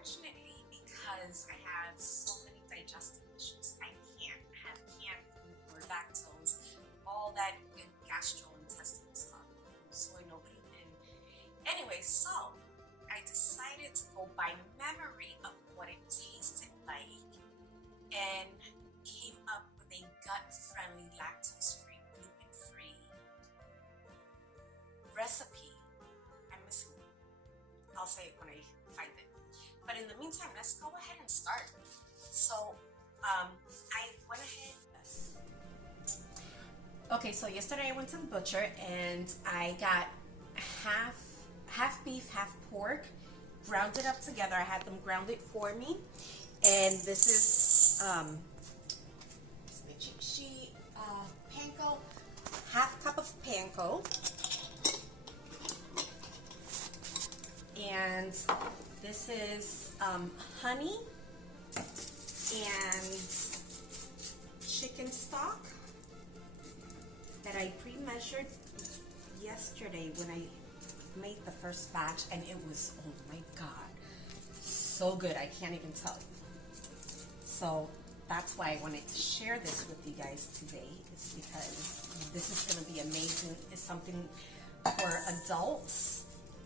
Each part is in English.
unfortunately, because I have so many digestive issues, I can't have canned food or lactose, all that good gastrointestinal stuff, soy, no gluten. Anyway, so I decided to go by memory of what it tasted like and came up with a gut-friendly, lactose-free, gluten-free recipe. I'm missing it. I'll say it when I find it. But in the meantime, let's go ahead and start. So I went ahead. Okay, so yesterday I went to the butcher and I got half beef, half pork, ground it up together. I had them ground it for me. And this is panko, half cup of panko. And this is honey and chicken stock that I pre-measured yesterday when I made the first batch, and it was, oh my god, so good. I can't even tell you. So that's why I wanted to share this with you guys today, is because this is going to be amazing. It's something for adults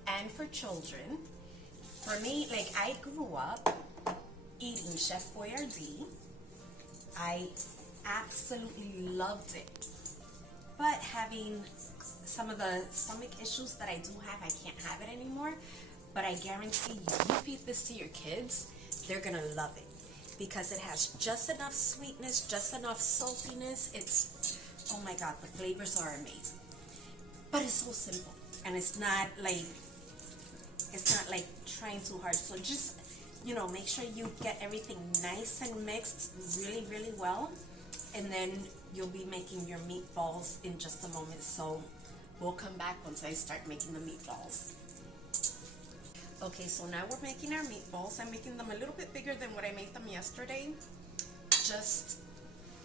and for children. For me, like, I grew up eating Chef Boyardee. I absolutely loved it. But having some of the stomach issues that I do have, I can't have it anymore. But I guarantee you feed this to your kids, they're gonna love it. Because it has just enough sweetness, just enough saltiness. It's, oh my god, the flavors are amazing. But it's so simple. And it's not like trying too hard. So just, you know, make sure you get everything nice and mixed really, really well. And then you'll be making your meatballs in just a moment. So we'll come back once I start making the meatballs. Okay, so now we're making our meatballs. I'm making them a little bit bigger than what I made them yesterday, just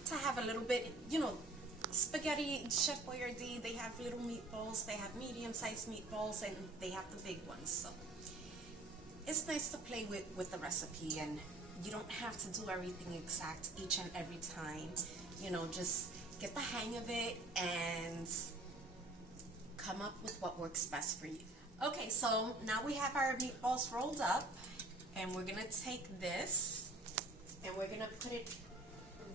to have a little bit, you know, spaghetti, Chef Boyardee, they have little meatballs, they have medium-sized meatballs, and they have the big ones. So it's nice to play with the recipe, and you don't have to do everything exact each and every time. You know, just get the hang of it and come up with what works best for you. Okay, so now we have our meatballs rolled up, and we're gonna take this and we're gonna put it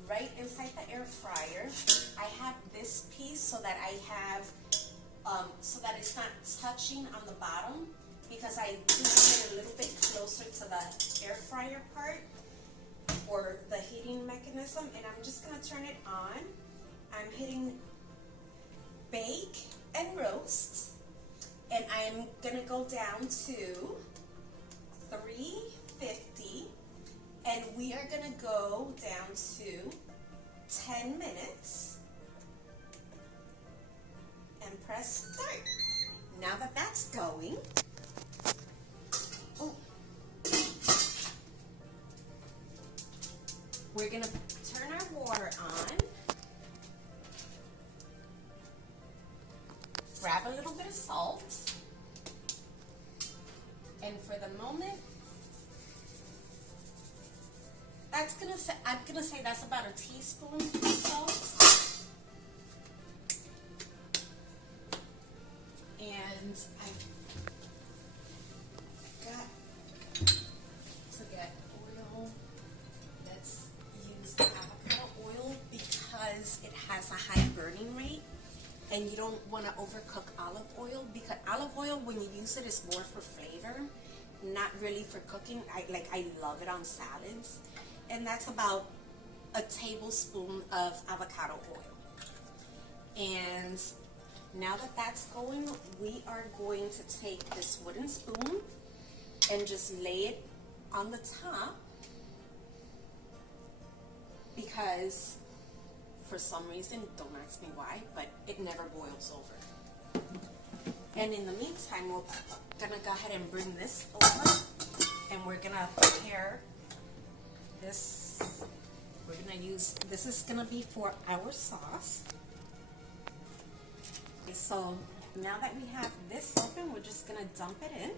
right inside the air fryer. I have this piece so that I have, so that it's not touching on the bottom, because I do want it a little bit closer to the air fryer part, or the heating mechanism. And I'm just gonna turn it on. I'm hitting bake and roast, and I'm gonna go down to 350, and we are gonna go down to 10 minutes and press start. Now that that's going, we're gonna turn our water on, grab a little bit of salt, and for the moment, I'm gonna say that's about a teaspoon of salt. And I've got to get oil. Let's use avocado oil because it has a high burning rate, and you don't want to overcook olive oil, because olive oil, when you use it, is more for flavor, not really for cooking. I love it on salads. And that's about a tablespoon of avocado oil. And now that that's going, we are going to take this wooden spoon and just lay it on the top, because for some reason, don't ask me why, but it never boils over. And in the meantime, we're gonna go ahead and bring this over, and we're gonna prepare this. We're gonna use, this is gonna be for our sauce. Okay, so now that we have this open, we're just gonna dump it in.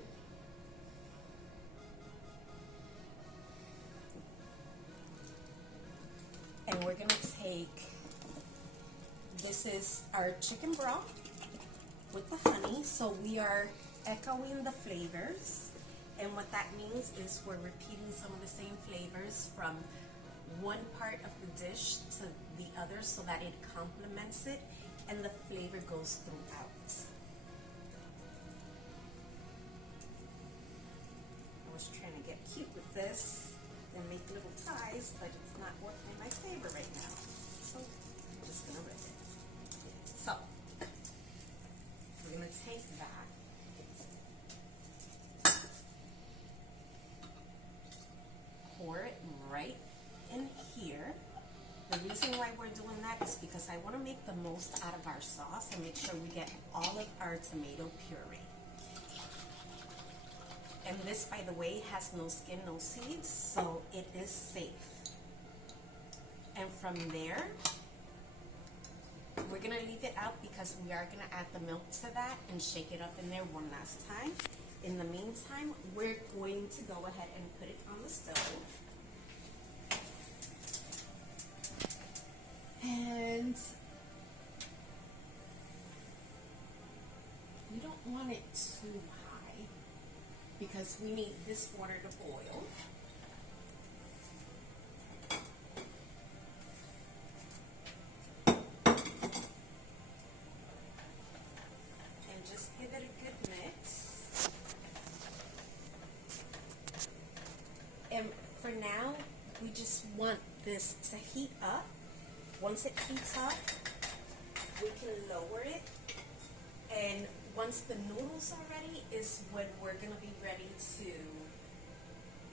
And we're gonna take, this is our chicken broth with the honey, so we are echoing the flavors. And what that means is we're repeating some of the same flavors from one part of the dish to the other so that it complements it and the flavor goes throughout. I was trying to get cute with this and make little ties, but it's not working in my favor right now. So I'm just gonna rip it. So we're gonna take that. Pour it right in here. The reason why we're doing that is because I want to make the most out of our sauce and make sure we get all of our tomato puree. And this, by the way, has no skin, no seeds, so it is safe. And from there, we're going to leave it out because we are going to add the milk to that and shake it up in there one last time. In the meantime, we're going to go ahead and put it on the stove. And we don't want it too high because we need this water to boil. And just give it a good mix. And for now, we just want this to heat up. Once it heats up, we can lower it, and once the noodles are ready is when we're going to be ready to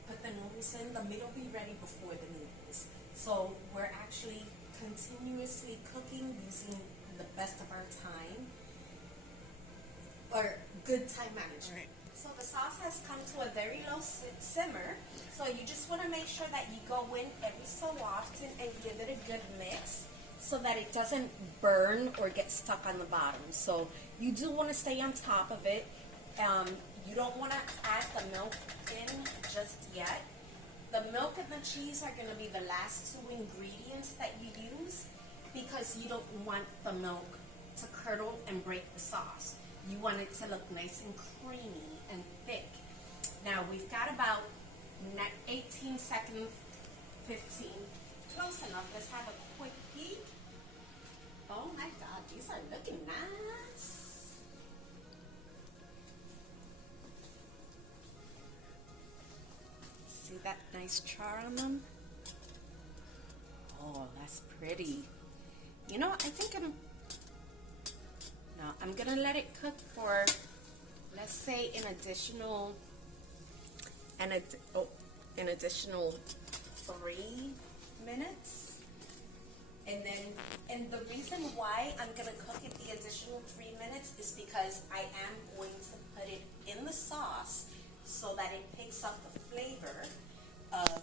put the noodles in. The meat will be ready before the noodles. So we're actually continuously cooking using the best of our time, or good time management. So the sauce has come to a very low simmer, so you just want to make sure that you go in every so often and give it a good mix so that it doesn't burn or get stuck on the bottom. So you do want to stay on top of it. You don't want to add the milk in just yet. The milk and the cheese are going to be the last two ingredients that you use because you don't want the milk to curdle and break the sauce. You want it to look nice and creamy and thick. Now we've got about 18 seconds, 15, close enough. Let's have a quick peek. Oh my God, these are looking nice. See that nice char on them? Oh, that's pretty. You know, I think I'm gonna let it cook for, let's say, an additional 3 minutes. And the reason why I'm gonna cook it the additional 3 minutes is because I am going to put it in the sauce so that it picks up the flavor of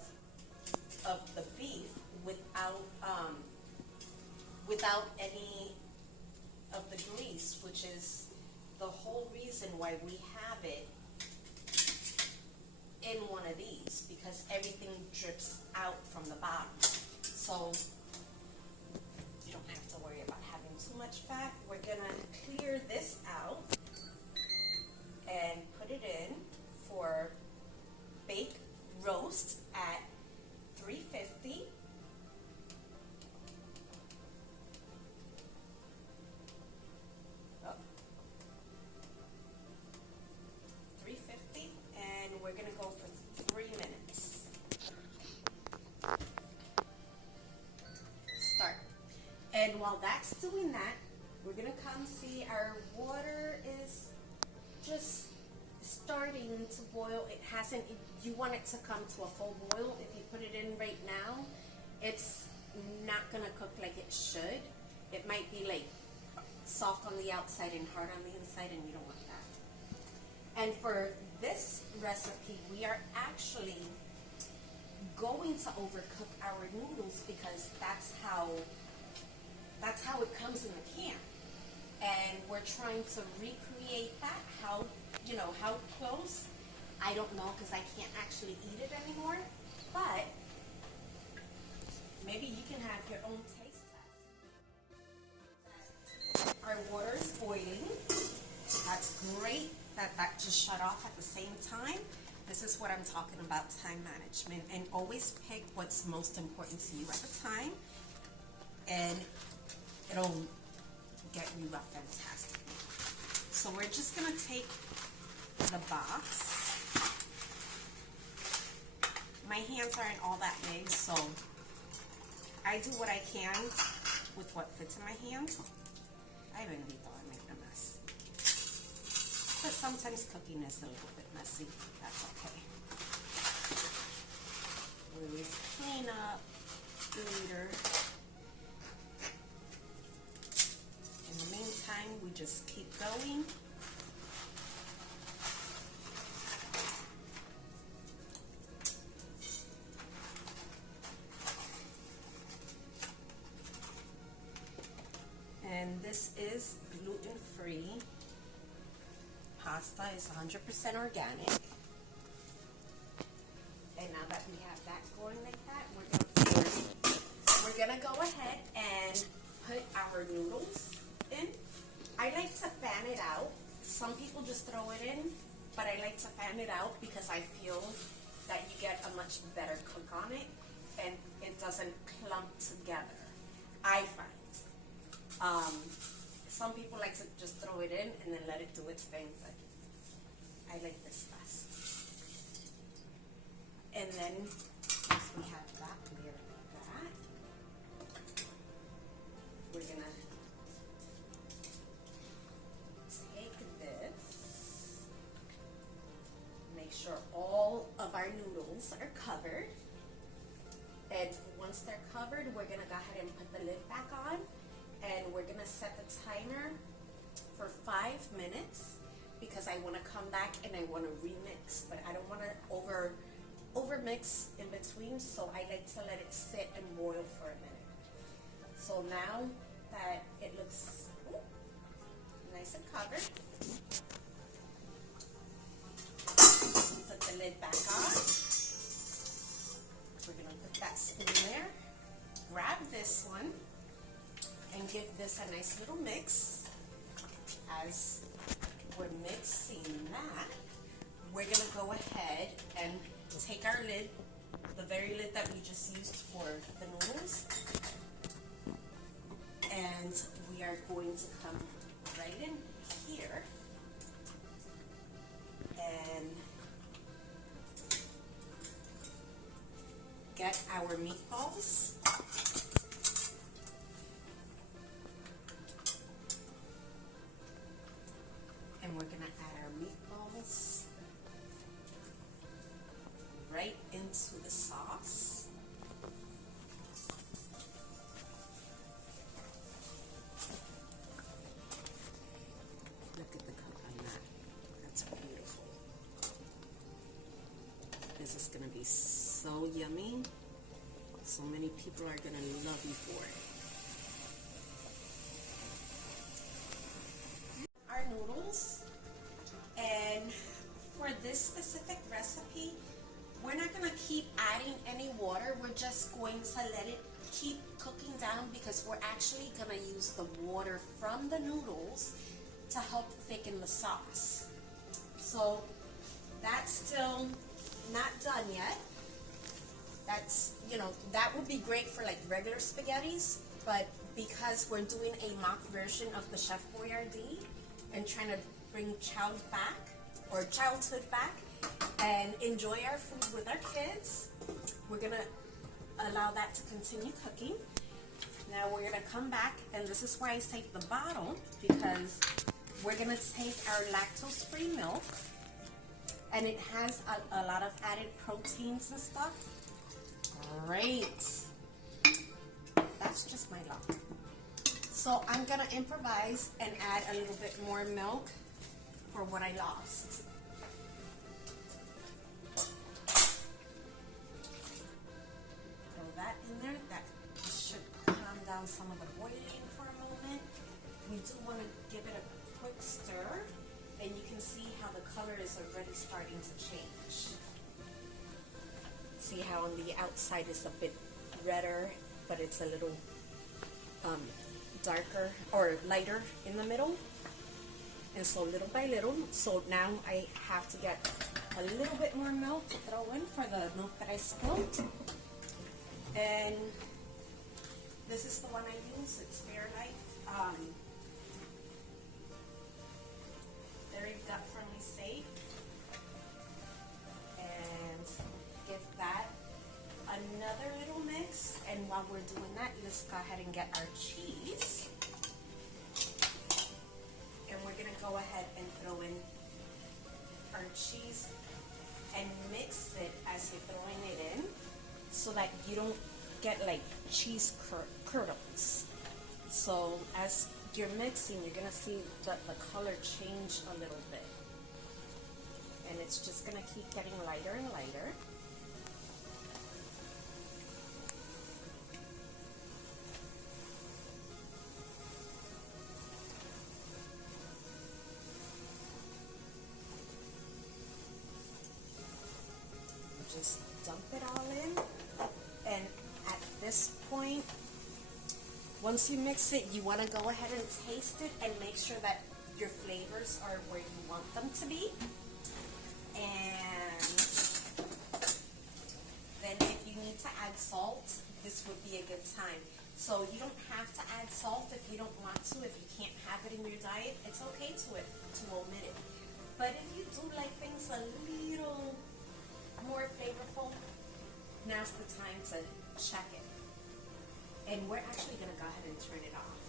the beef without any of the grease, which is the whole reason why we have it in one of these, because everything drips out from the bottom. So you don't have to worry about having too much fat. We're gonna clear this out and put it in for bake roast at 350. We're going to go for 3 minutes. Start. And while that's doing that, we're going to come see our water is just starting to boil. It hasn't, you want it to come to a full boil. If you put it in right now, it's not going to cook like it should. It might be like soft on the outside and hard on the inside, and you don't want that. And for this recipe, we are actually going to overcook our noodles because that's how it comes in the can. And we're trying to recreate that. How close? I don't know because I can't actually eat it anymore. But maybe maybe you can have your own taste test. Our water is boiling. That's great that just shut off at the same time. This is what I'm talking about, time management. And always pick what's most important to you at the time. And it'll get you a fantastic meal. So we're just gonna take the box. My hands aren't all that big, so I do what I can with what fits in my hands. I really thought I made a mess. But sometimes cooking is a little bit messy. That's okay. We always clean up later. In the meantime, we just keep going. And this is gluten-free. Pasta is 100% organic. And now that we have that going like that, we're gonna go ahead and put our noodles in. I like to fan it out. Some people just throw it in, but I like to fan it out because I feel that you get a much better cook on it and it doesn't clump together, I find. Some people like to just throw it in and then let it do its thing, but I like this best. And then once we have that layer like that, we're gonna take this, make sure all of our noodles are covered, and once they're covered, we're gonna go ahead and put the lid back on. And we're gonna set the timer for 5 minutes because I wanna come back and I wanna remix, but I don't wanna over mix in between, so I like to let it sit and boil for a minute. So now that it looks nice and covered, put the lid back on. We're gonna put that spoon there, grab this one, and give this a nice little mix. As we're mixing that, we're gonna go ahead and take our lid, the very lid that we just used for the noodles, and we are going to come right in here and get our meatballs. And we're gonna add our meatballs right into the sauce. Look at the color on that. That's beautiful. This is gonna be so yummy. So many people are gonna love you for it. Noodles, and for this specific recipe we're not going to keep adding any water. We're just going to let it keep cooking down because we're actually going to use the water from the noodles to help thicken the sauce. So that's still not done yet. That's, you know, that would be great for like regular spaghettis, but because we're doing a mock version of the Chef Boyardee and trying to bring childhood back and enjoy our food with our kids, we're gonna allow that to continue cooking. Now we're gonna come back, and this is why I saved the bottle, because we're gonna take our lactose-free milk, and it has a lot of added proteins and stuff. Great. That's just my luck. So I'm gonna improvise and add a little bit more milk for what I lost. Throw that in there. That should calm down some of the boiling for a moment. We do want to give it a quick stir, and you can see how the color is already starting to change. See how on the outside is a bit redder but it's a little darker or lighter in the middle. And so little by little, so now I have to get a little bit more milk to throw in for the milk that I spilled. And this is the one I use. It's Fairlife. Very gut friendly, safe. And give that another little mix. And while we're doing that, let's go ahead and get our cheese. And we're gonna go ahead and throw in our cheese and mix it as you're throwing it in, so that you don't get like cheese curdles. So as you're mixing, you're gonna see that the color change a little bit, and it's just gonna keep getting lighter and lighter. Just dump it all in, and at this point, once you mix it, you want to go ahead and taste it and make sure that your flavors are where you want them to be. And then if you need to add salt, this would be a good time. So you don't have to add salt if you don't want to. If you can't have it in your diet, it's okay to omit it. But if you do like things a little more flavorful, now's the time to check it. And we're actually going to go ahead and turn it off.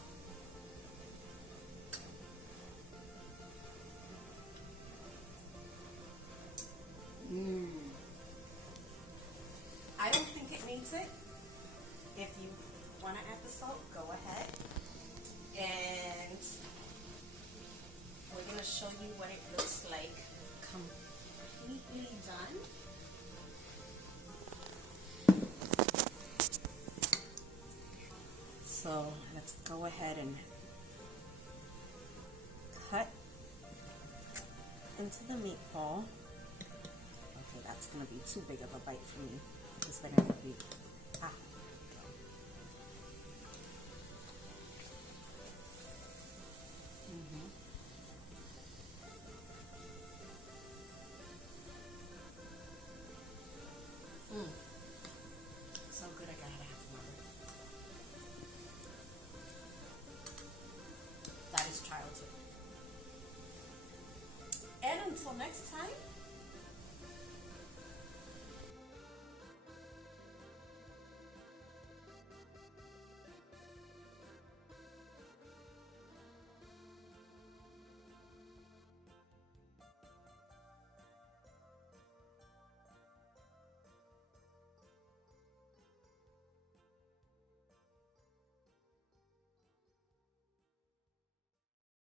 I don't think it needs it. If you want to add the salt, go ahead. And we're going to show you what it looks like completely done. So let's go ahead and cut into the meatball. Okay, that's going to be too big of a bite for me, because they're going to be, So good, I gotta have another. That is childhood. And until next time,